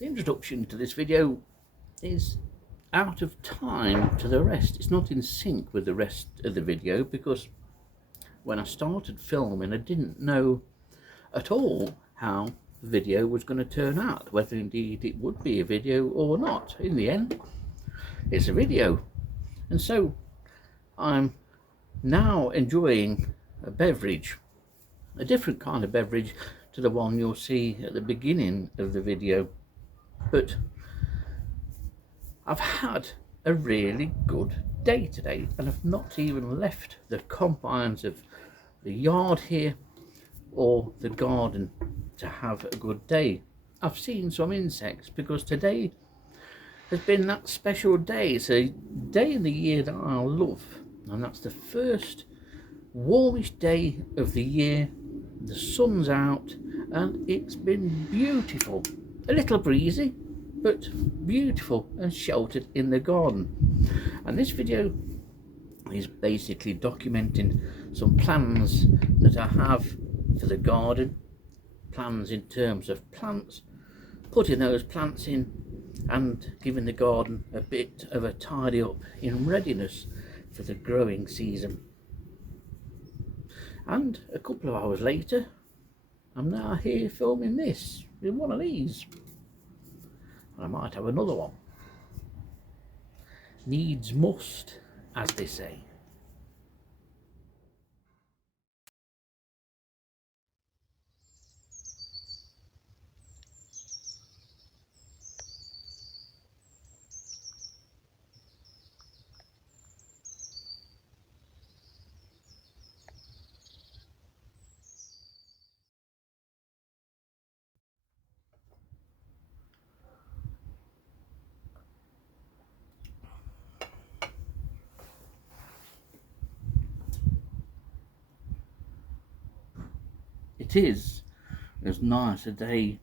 The introduction to this video is out of time to the rest. It's not in sync with the rest of the video because when I started filming I didn't know at all how the video was going to turn out, whether indeed it would be a video or not. In the end, it's a video, and so I'm now enjoying a beverage, a different kind of beverage to the one you'll see at the beginning of the video. But I've had a really good day today, and I've not even left the confines of the yard here or the garden to have a good day. I've seen some insects because today has been that special day. It's a day in the year that I love, and that's the first warmish day of the year. The sun's out and it's been beautiful. A little breezy, but beautiful and sheltered in the garden. And this video is basically documenting some plans that I have for the garden. Plans in terms of plants, putting those plants in and giving the garden a bit of a tidy up in readiness for the growing season. And a couple of hours later, I'm now here filming this in one of these. And I might have another one. Needs must, as they say. It is as nice a day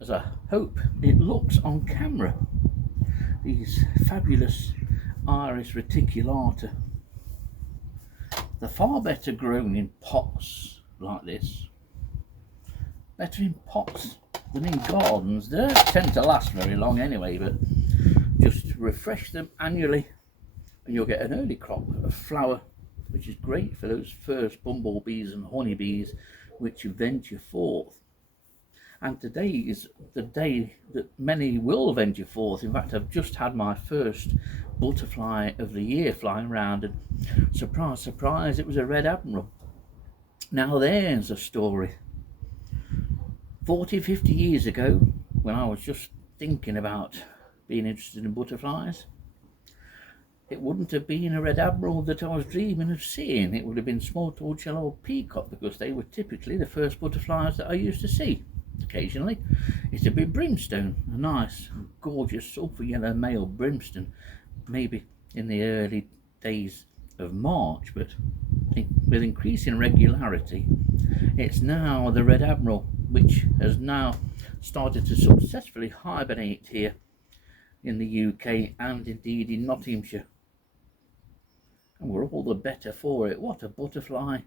as I hope it looks on camera. These fabulous iris reticulata. They're far better grown in pots like this. Better in pots than in gardens. They don't tend to last very long anyway, but just refresh them annually and you'll get an early crop of flower, which is great for those first bumblebees and honeybees which venture forth. And today is the day that many will venture forth. In fact, I've just had my first butterfly of the year flying around, and surprise, surprise, it was a red admiral. Now there's a story. 40-50 years ago, when I was just thinking about being interested in butterflies, it wouldn't have been a red admiral that I was dreaming of seeing. It would have been small torch-yellow or peacock, because they were typically the first butterflies that I used to see. Occasionally it'd be brimstone, a nice gorgeous sulphur yellow male brimstone, maybe in the early days of March, but with increasing regularity it's now the red admiral, which has now started to successfully hibernate here in the UK and indeed in Nottinghamshire. And we're all the better for it. What a butterfly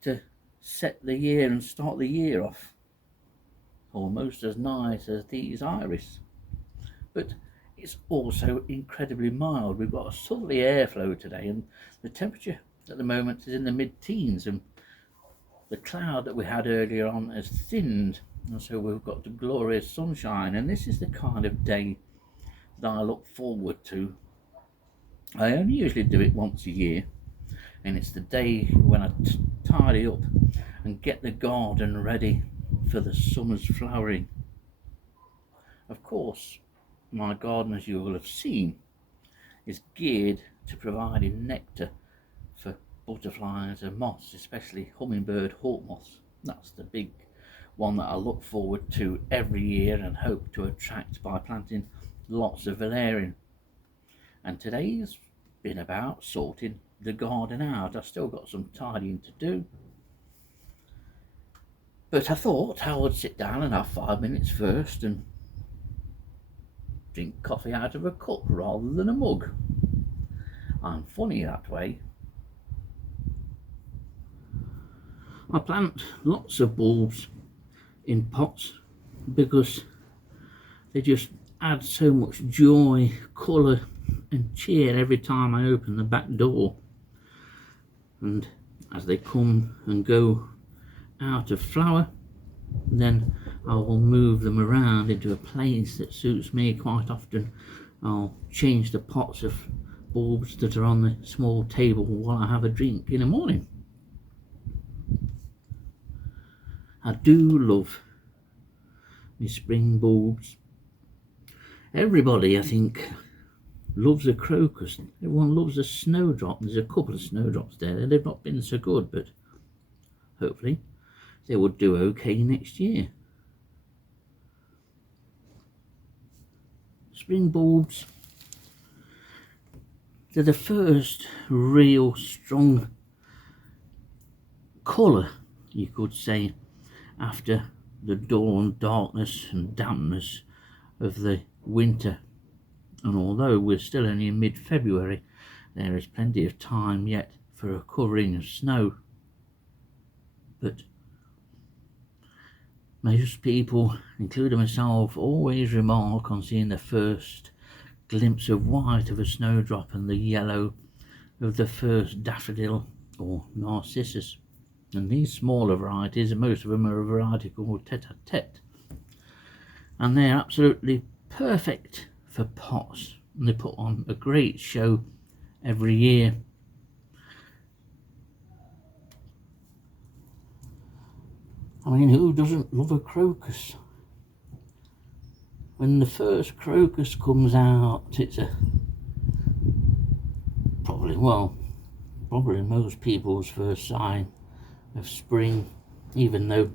to set the year and start the year off. Almost as nice as these iris. But it's also incredibly mild. We've got a southerly airflow today, and the temperature at the moment is in the mid-teens, and the cloud that we had earlier on has thinned, and so we've got the glorious sunshine. And this is the kind of day that I look forward to. I only usually do it once a year, and it's the day when I tidy up and get the garden ready for the summer's flowering. Of course, my garden, as you will have seen, is geared to providing nectar for butterflies and moths, especially hummingbird hawk moths. That's the big one that I look forward to every year and hope to attract by planting lots of Valerian. And today's been about sorting the garden out. I've still got some tidying to do, but I thought I would sit down and have 5 minutes first and drink coffee out of a cup rather than a mug. I'm funny that way. I plant lots of bulbs in pots because They just add so much joy, colour and cheer every time I open the back door. And as they come and go out of flower, then I will move them around into a place that suits me. Quite often I'll change the pots of bulbs that are on the small table while I have a drink in the morning. I do love my spring bulbs. Everybody, I think, loves a crocus. Everyone loves a snowdrop. There's a couple of snowdrops there. They've not been so good, but hopefully they would do okay next year. Spring bulbs, they're the first real strong colour, you could say, after the dawn darkness and dampness of the winter. And although we're still only in mid-February, there is plenty of time yet for a covering of snow. But most people, including myself, always remark on seeing the first glimpse of white of a snowdrop and the yellow of the first daffodil or narcissus. And these smaller varieties, most of them are a variety called tete-a-tete, and they're absolutely perfect for pots, and they put on a great show every year. I mean, who doesn't love a crocus? When the first crocus comes out, it's probably most people's first sign of spring. Even though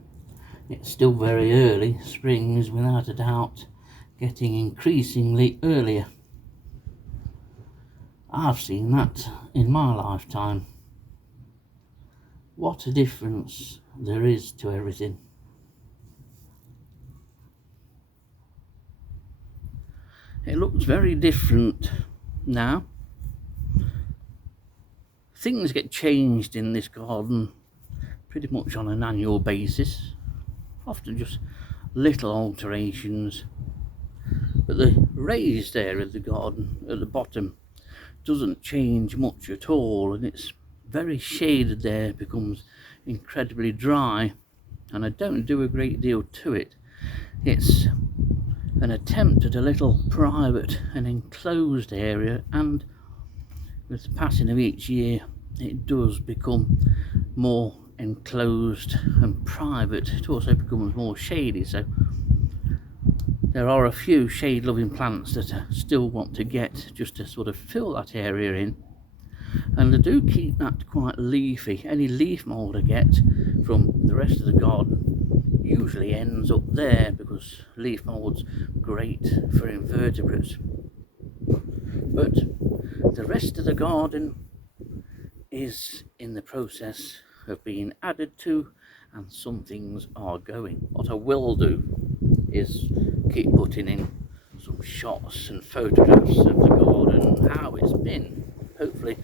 it's still very early, spring is without a doubt getting increasingly earlier. I've seen that in my lifetime. What a difference there is to everything. It looks very different now. Things get changed in this garden pretty much on an annual basis, often just little alterations. But the raised area of the garden at the bottom doesn't change much at all, and it's very shaded there. It becomes incredibly dry, and I don't do a great deal to it. It's an attempt at a little private and enclosed area, and with the passing of each year it does become more enclosed and private. It also becomes more shady, so there are a few shade loving plants that I still want to get just to sort of fill that area in, and I do keep that quite leafy. Any leaf mould I get from the rest of the garden usually ends up there, because leaf mould's great for invertebrates. But the rest of the garden is in the process of being added to, and some things are going. What I will do is keep putting in some shots and photographs of the garden and how it's been. Hopefully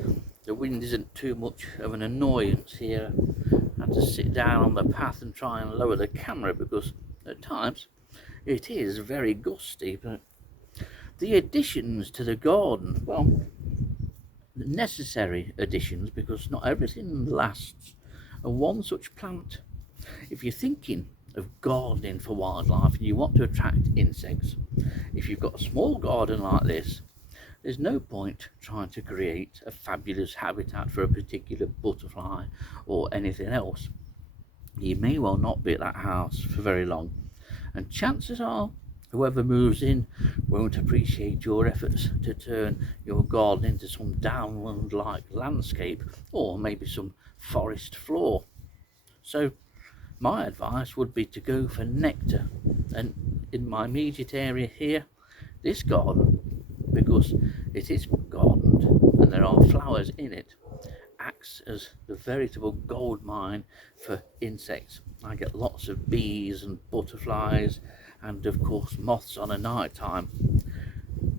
the wind isn't too much of an annoyance here. I had to sit down on the path and try and lower the camera, because at times it is very gusty. But the additions to the garden, well, the necessary additions, because not everything lasts. And one such plant, if you're thinking of gardening for wildlife and you want to attract insects, if you've got a small garden like this, there's no point trying to create a fabulous habitat for a particular butterfly or anything else. You may well not be at that house for very long, and chances are whoever moves in won't appreciate your efforts to turn your garden into some downland-like landscape, or maybe some forest floor. So my advice would be to go for nectar, and in my immediate area here, this garden, because it is gardened and there are flowers in it, acts as the veritable gold mine for insects. I get lots of bees and butterflies, and of course moths on a night time.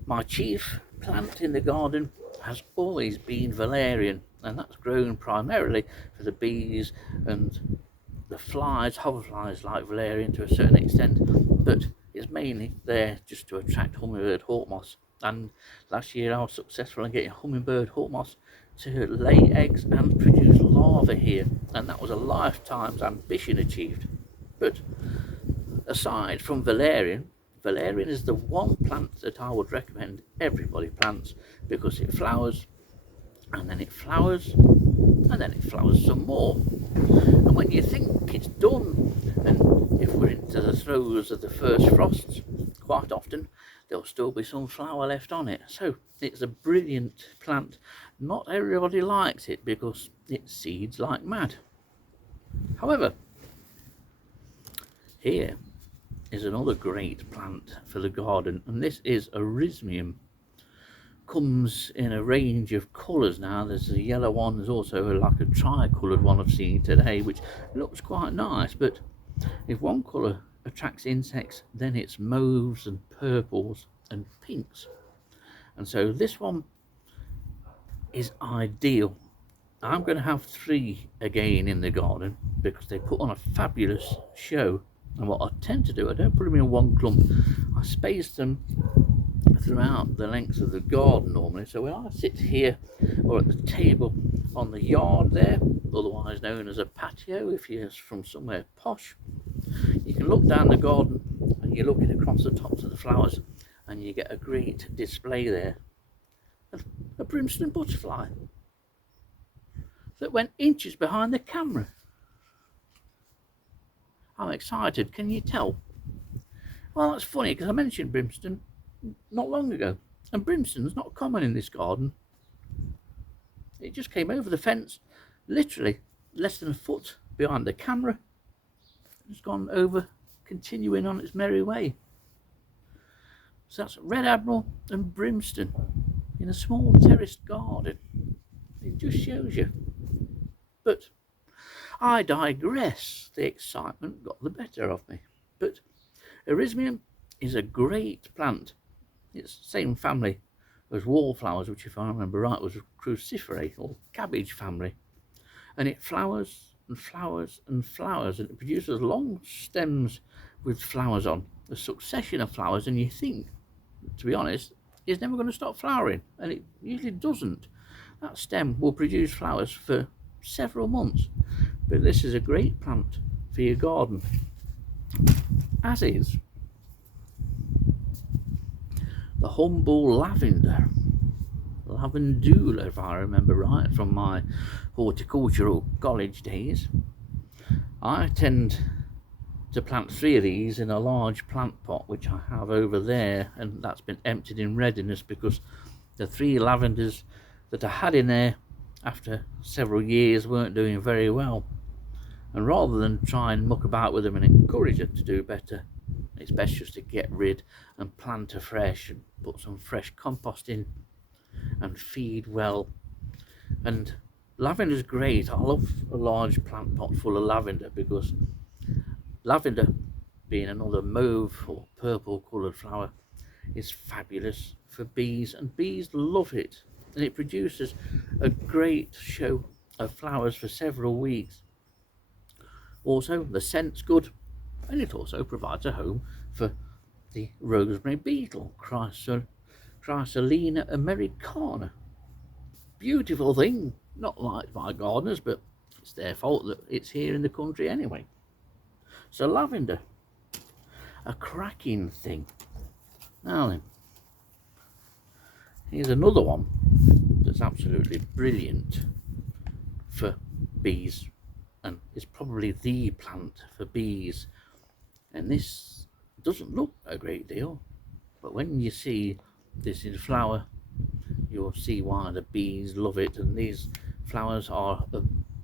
My chief plant in the garden has always been Valerian, and that's grown primarily for the bees and the flies. Hoverflies like Valerian to a certain extent, but is mainly there just to attract hummingbird hawk moths. And last year I was successful in getting hummingbird hawk moths to lay eggs and produce larvae here, and that was a lifetime's ambition achieved. But aside from Valerian, Valerian is the one plant that I would recommend everybody plants, because it flowers, and then it flowers, and then it flowers some more. And when you think it's done, and if we're into the throes of the first frosts, quite often there'll still be some flower left on it. So it's a brilliant plant. Not everybody likes it because it seeds like mad. However, here is another great plant for the garden, and this is Erismium. Comes in a range of colours now. There's a yellow one, there's also like a tri-coloured one I've seen today, which looks quite nice. But if one colour attracts insects, then it's mauves and purples and pinks. And so this one is ideal. I'm going to have 3 again in the garden because they put on a fabulous show. And what I tend to do, I don't put them in one clump, I space them throughout the length of the garden normally. So when I sit here or at the table on the yard there, otherwise known as a patio if you're from somewhere posh, you can look down the garden and you're looking across the tops of the flowers, and you get a great display there of a Brimstone butterfly that went inches behind the camera. I'm excited, can you tell? Well, that's funny because I mentioned Brimstone not long ago, and Brimstone's not common in this garden. It just came over the fence, literally less than a foot behind the camera. It's gone over, continuing on its merry way. So that's Red Admiral and Brimstone in a small terraced garden. It just shows you. But I digress. The excitement got the better of me. But Erismium is a great plant. It's the same family as wallflowers, which, if I remember right, was cruciferae or cabbage family. And it flowers and flowers and flowers, and it produces long stems with flowers on, a succession of flowers, and you think, to be honest, it's never going to stop flowering, and it usually doesn't. That stem will produce flowers for several months. But this is a great plant for your garden, as is the humble lavender, lavandula, if I remember right from my horticultural college days. I tend to plant 3 of these in a large plant pot which I have over there, and that's been emptied in readiness because the 3 lavenders that I had in there after several years weren't doing very well, and rather than try and muck about with them and encourage them to do better, it's best just to get rid and plant afresh and put some fresh compost in and feed well. And lavender's great. I love a large plant pot full of lavender because lavender, being another mauve or purple coloured flower, is fabulous for bees, and bees love it, and it produces a great show of flowers for several weeks. Also, the scent's good, and it also provides a home for the rosemary beetle, Chrysalina americana. Beautiful thing, not liked by gardeners, but it's their fault that it's here in the country anyway. So lavender, a cracking thing. Now then, here's another one that's absolutely brilliant for bees, and is probably the plant for bees. And this doesn't look a great deal, but when you see this in flower, you'll see why the bees love it. And these flowers are a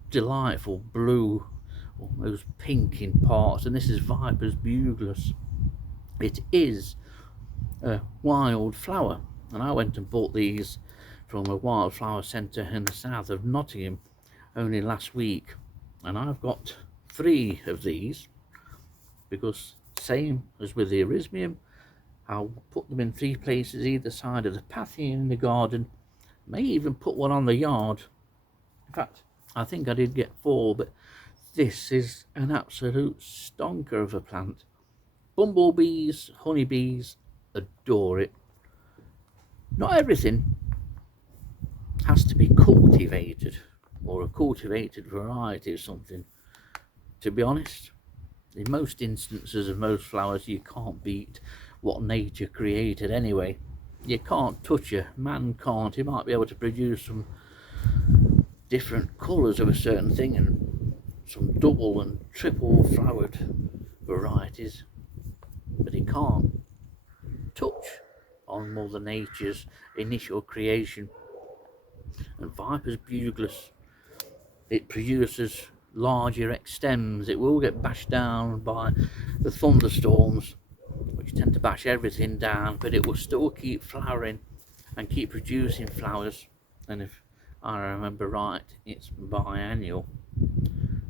delightful blue, almost pink in parts, and this is Viper's buglas. It is a wild flower, and I went and bought these from a wildflower centre in the south of Nottingham only last week, and I've got 3 of these because, same as with the Erismium, I'll put them in 3 places either side of the path here in the garden. May even put one on the yard. In fact, I think I did get 4, but this is an absolute stonker of a plant. bumblebees, honeybees adore it. Not everything has to be cultivated, or a cultivated variety of something. To be honest, in most instances of most flowers, you can't beat what nature created anyway. You can't touch it, man can't. He might be able to produce some different colours of a certain thing and some double and triple flowered varieties, but he can't touch on Mother Nature's initial creation. And Viper's buglus, it produces larger extems. It will get bashed down by the thunderstorms, which tend to bash everything down, but it will still keep flowering and keep producing flowers. And if I remember right, it's biennial.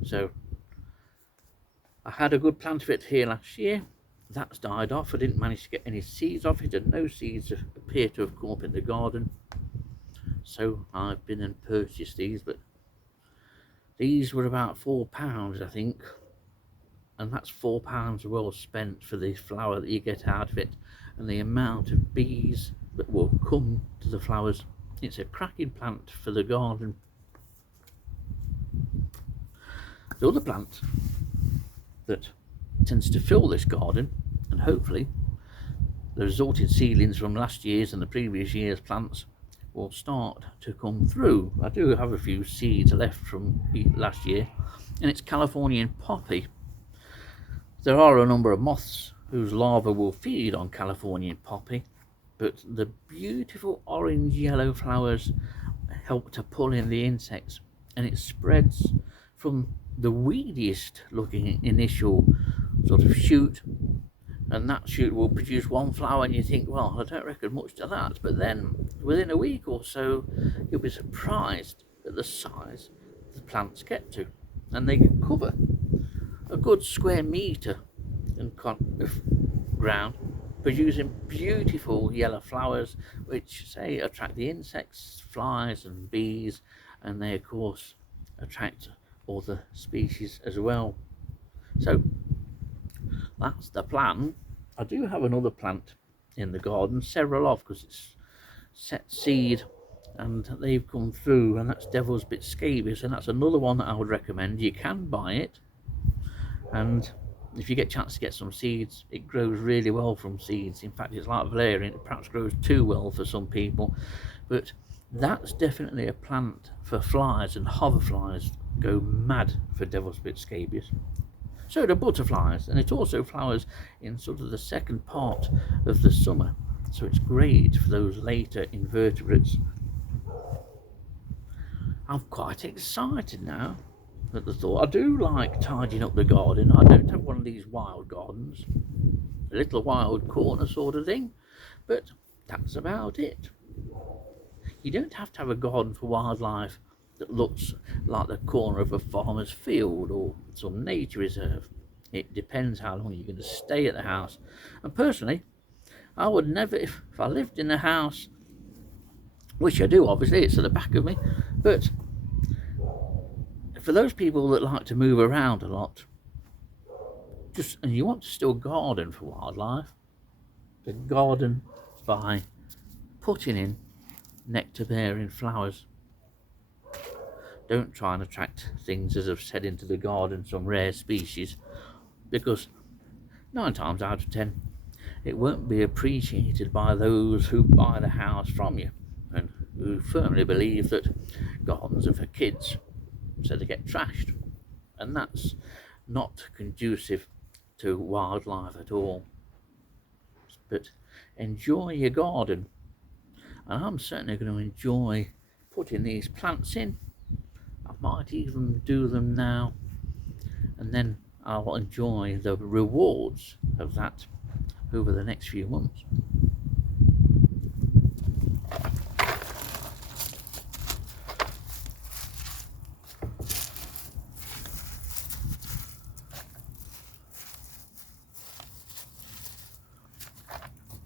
So I had a good plant of it here last year. That's died off. I didn't manage to get any seeds off it, and no seeds appear to have come up in the garden. So I've been and purchased these, but these were about £4, I think, and that's £4 well spent for the flower that you get out of it, and the amount of bees that will come to the flowers. It's a cracking plant for the garden. The other plant that tends to fill this garden, and hopefully the resulting seedlings from last year's and the previous year's plants will start to come through. I do have a few seeds left from last year, and it's Californian poppy. There are a number of moths whose larvae will feed on Californian poppy, but the beautiful orange yellow flowers help to pull in the insects, and it spreads from the weediest looking initial sort of shoot, and that shoot will produce one flower, and you think, well, I don't reckon much to that, but then within a week or so you'll be surprised at the size the plants get to, and they can cover a good square metre of ground, producing beautiful yellow flowers which say attract the insects, flies and bees, and they of course attract other species as well. So that's the plan. I do have another plant in the garden, several of, because it's set seed and they've come through, and that's Devil's Bit Scabious, and that's another one that I would recommend. You can buy it, and if you get a chance to get some seeds, it grows really well from seeds. In fact, it's like Valerian, it perhaps grows too well for some people, but that's definitely a plant for flies, and hoverflies go mad for Devil's Bit Scabious. So do butterflies, and it also flowers in sort of the second part of the summer, so it's great for those later invertebrates. I'm quite excited now at the thought. I do like tidying up the garden. I don't have one of these wild gardens, a little wild corner sort of thing, but that's about it. You don't have to have a garden for wildlife that looks like the corner of a farmer's field or some nature reserve. It depends how long you're going to stay at the house. And personally, I would never, if I lived in a house, which I do obviously, it's at the back of me, but for those people that like to move around a lot, and you want to still garden for wildlife, then garden by putting in nectar bearing flowers. Don't try and attract things, as I've said, into the garden, some rare species, because 9 times out of 10 it won't be appreciated by those who buy the house from you, and who firmly believe that gardens are for kids, so they get trashed, and that's not conducive to wildlife at all. But enjoy your garden, and I'm certainly going to enjoy putting these plants in. I might even do them now, and then I'll enjoy the rewards of that over the next few months.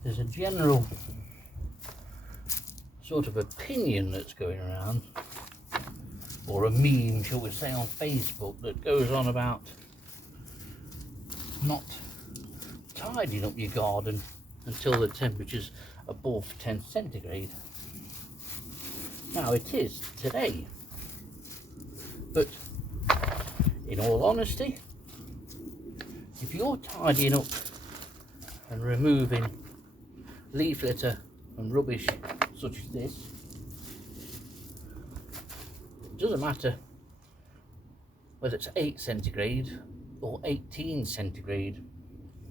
There's a general sort of opinion that's going around, or a meme, shall we say, on Facebook, that goes on about not tidying up your garden until the temperature's above 10 centigrade. Now it is today, but in all honesty, if you're tidying up and removing leaf litter and rubbish such as this, it doesn't matter whether it's 8 centigrade or 18 centigrade,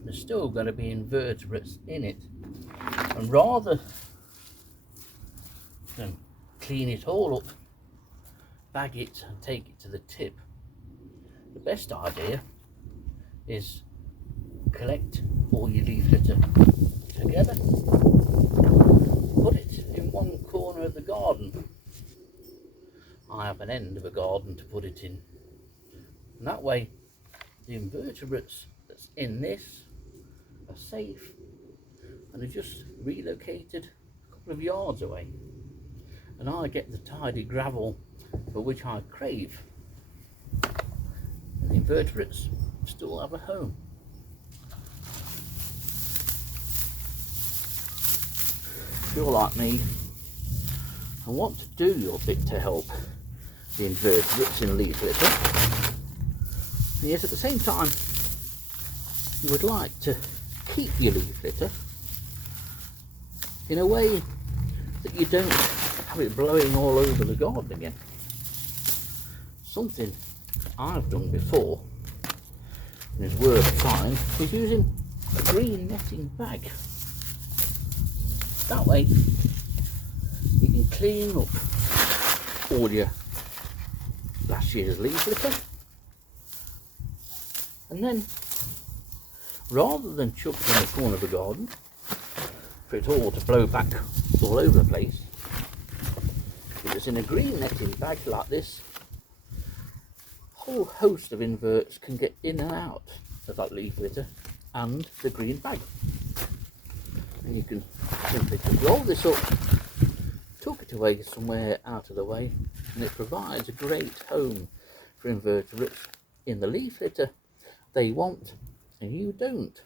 there's still going to be invertebrates in it. And rather than clean it all up, bag it and take it to the tip, the best idea is collect all your leaf litter together, put it in one corner of the garden. I have an end of a garden to put it in, and that way the invertebrates that's in this are safe and are just relocated a couple of yards away, and I get the tidy gravel for which I crave, and the invertebrates still have a home. If you're like me and want to do your bit to help the invertebrates in leaf litter, and yet at the same time you would like to keep your leaf litter in a way that you don't have it blowing all over the garden again. Something I've done before and is worth trying is using a green netting bag. That way you can clean up all your last year's leaf litter, and then rather than chuck it in the corner of the garden for it all to blow back all over the place, if it's in a green netting bag like this, a whole host of inverts can get in and out of that leaf litter and the green bag. And you can simply just roll this up, tuck it away somewhere out of the way, and it provides a great home for invertebrates in the leaf litter they want and you don't.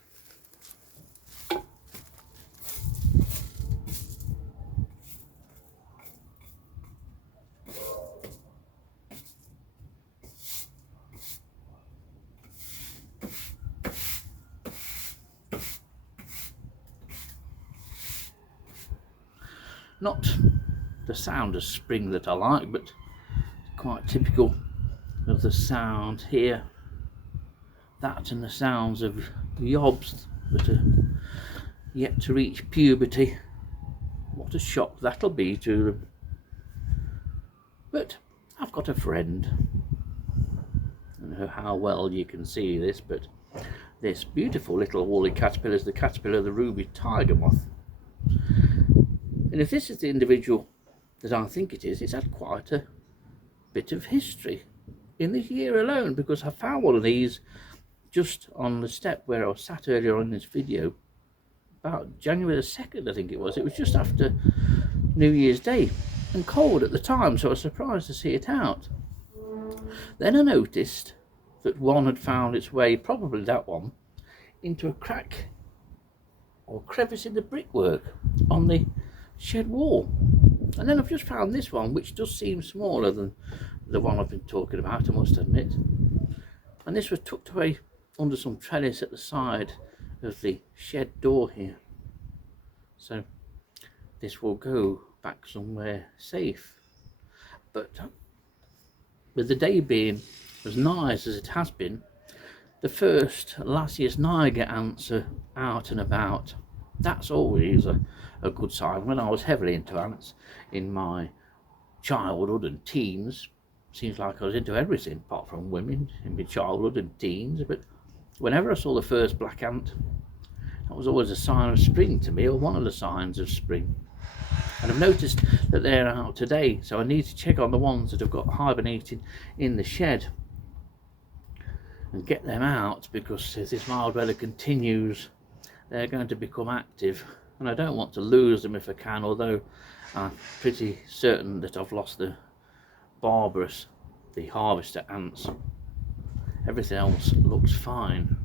Not the sound of spring that I like, but quite typical of the sound here. That and the sounds of yobs that are yet to reach puberty. What a shock that'll be to them. But I've got a friend. I don't know how well you can see this, but this beautiful little woolly caterpillar is the caterpillar of the ruby tiger moth. And if this is the individual that I think it is, it's had quite a bit of history in this year alone, because I found one of these just on the step where I was sat earlier on in this video, about January the 2nd I think it was. It was just after New Year's Day and cold at the time, so I was surprised to see it out. Then I noticed that one had found its way, probably that one, into a crack or crevice in the brickwork on the shed wall. And then I've just found this one, which does seem smaller than the one I've been talking about, I must admit. And this was tucked away under some trellis at the side of the shed door here. So this will go back somewhere safe. But with the day being as nice as it has been, the first Lassius niger ants are out and about. That's always a good sign. When I was heavily into ants in my childhood and teens, seems like I was into everything apart from women in my childhood and teens, but whenever I saw the first black ant, that was always a sign of spring to me, or one of the signs of spring. And I've noticed that they're out today, so I need to check on the ones that have got hibernating in the shed and get them out, because if this mild weather continues, they're going to become active, and I don't want to lose them if I can, although I'm pretty certain that I've lost the barbarous, the harvester ants. Everything else looks fine,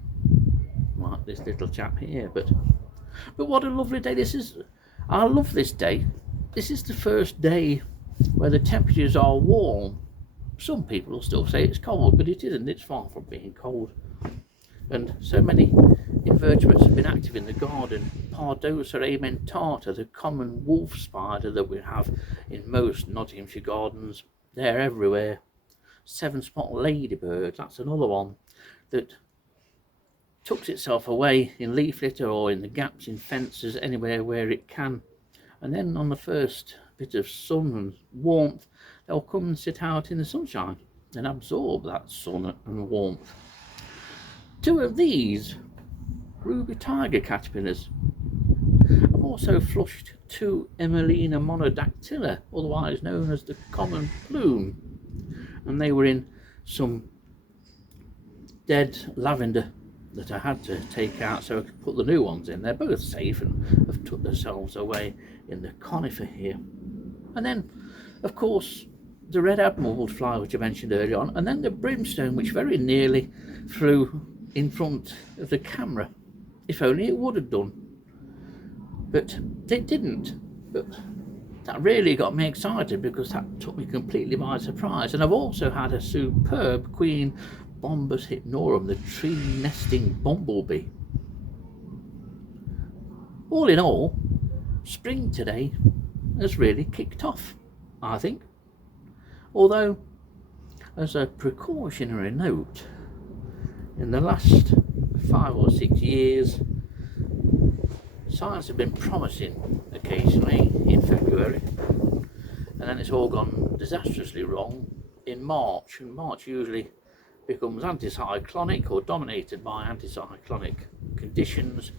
like this this little chap here. But what a lovely day this is. I love this day. This is the first day where the temperatures are warm. Some people will still say it's cold, but it isn't. It's far from being cold. And so many invertebrates have been active in the garden. Pardosa amentata, the common wolf spider that we have in most Nottinghamshire gardens, they're everywhere. 7-spot ladybird, that's another one that tucks itself away in leaf litter or in the gaps in fences, anywhere where it can. And then on the first bit of sun and warmth, they'll come and sit out in the sunshine and absorb that sun and warmth. 2 of these ruby tiger caterpillars. I've also flushed 2 Emelina monodactyla, otherwise known as the common plume, and they were in some dead lavender that I had to take out so I could put the new ones in. They're both safe and have tucked themselves away in the conifer here. And then, of course, the red admiral fly, which I mentioned earlier on, and then the brimstone, which very nearly flew in front of the camera. If only it would have done, but it didn't. But that really got me excited because that took me completely by surprise. And I've also had a superb queen bombus hypnorum, the tree nesting bumblebee. All in all, spring today has really kicked off, I think. Although, as a precautionary note, in the last 5 or 6 years, signs have been promising occasionally in February, and then it's all gone disastrously wrong in March, and March usually becomes anticyclonic or dominated by anticyclonic conditions,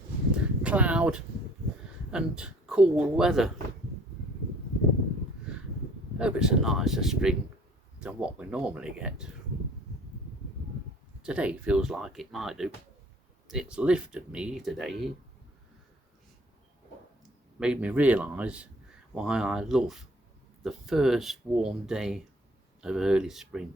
cloud and cool weather. I hope it's a nicer spring than what we normally get. Today feels like it might do. It's lifted me today, made me realise why I love the first warm day of early spring.